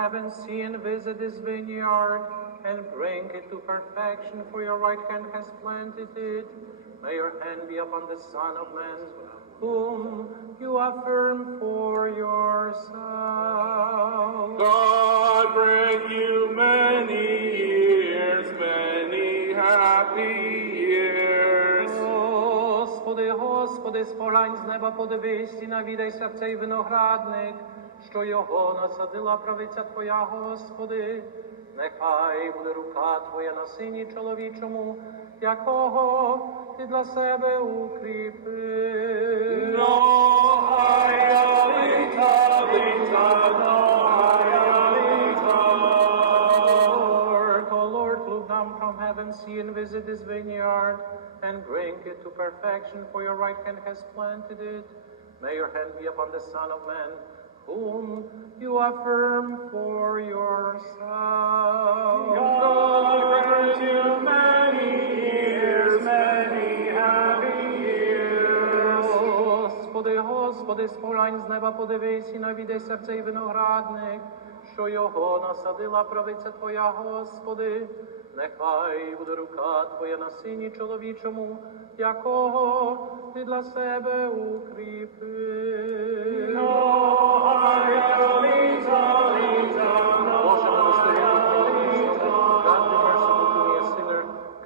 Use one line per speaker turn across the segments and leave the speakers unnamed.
heaven, see and visit this vineyard, and bring it to perfection, for your right hand has planted it. May your hand be upon the Son of Man, whom you affirm for yourself.
God bring you many years, many happy years.
Господи, Господи, споглянь з неба, подивись і навідайся в цей виноградник, що його насадила правиця Твоя, Господи. Нехай буде рука Твоя на сині чоловічому, якого ти для себе укріпив.
No higher lita, lita, no higher lita.
Lord, O Lord, look down from heaven, see and visit this vineyard, and bring it to perfection, for your right hand has planted it. May your hand be upon the Son of Man, whom you affirm for yourself.
God grant you many years, many happy years.
Господи, Господи, споглянь з неба, подивись і навідайся в цей виноградник, що його насадила правиця Твоя, Господи. Нехай буде рука Твоя на сині чоловічому, якого ти для себе укріпив.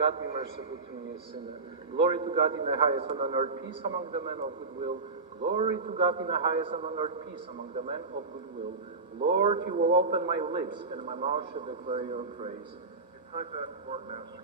God be merciful to me, a sinner. Glory to God in the highest and on earth, peace among the men of goodwill. Glory to God in the highest and on earth, peace among the men of goodwill. Lord, you will open my lips, and my mouth shall declare your praise.
You type that court, Master,